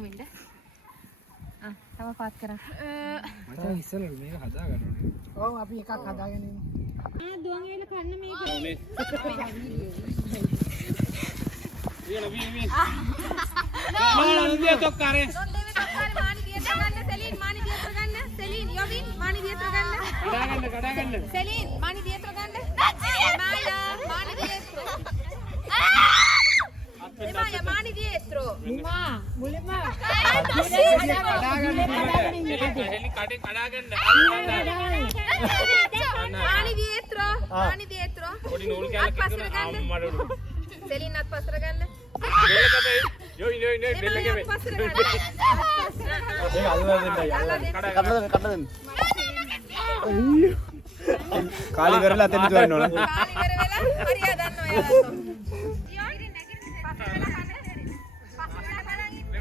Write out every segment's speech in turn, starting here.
ඔමින්ද තව පාත් කරා මචං ඉස්සෙල්ලා මේක හදා ගන්න ඕනේ. ඔව් අපි එකක් හදාගෙන ඉමු. දුවන් ඇවිල්ලා කන්න මේක නෑ තොක්කාරේ මානි දියට ගන්න සෙලින් මානි දියට ගන්න සෙලින් යොවින් මානි දියට ගන්න කඩා ගන්න සෙලින් මානි දියට ගන්න මායා මානි දියට එමායා මානි දියත්‍රෝ මුමා මුලින්ම කඩා ගන්න හෙලි කඩේ කඩා ගන්න මානි දියත්‍රෝ පොඩි නූල් කෑල්ලක් ගන්න සෙලින් අත් පස්සට ගන්න දෙල්ල කපේ යෝ දෙල්ල කපේ පස්සට ගන්න ඒක අල්ලලා දෙන්නයි කඩා දෙන්න කාලි කරලා අතෙන් දුවන්න ඕන කාලි කර වෙලා හරියා දන්නවා එයාලා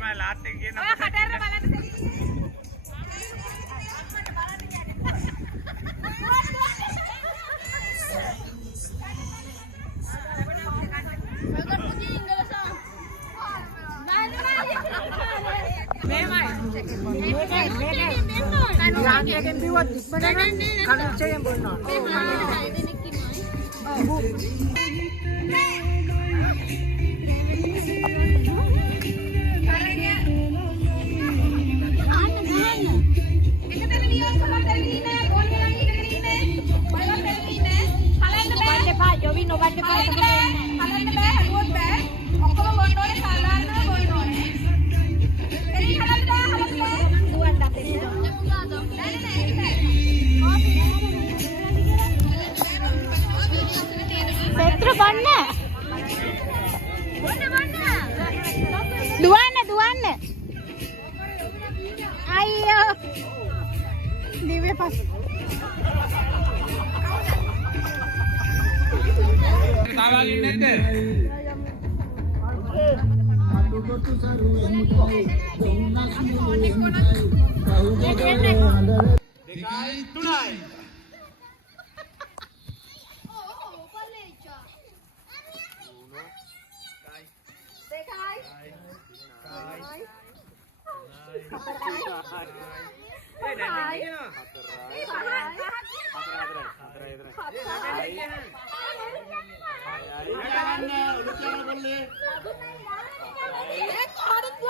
මේ ලාත් එක කියන ඔය කටරර බලන්න ගාමියගෙන් බිව්වත් ඉක්මනට කලුච්චයෙන් බොන්නවා. දුවන්න අයියෝ දිවේ පස් තාවලින් නැද්ද දෙකයි තුනයි Hadi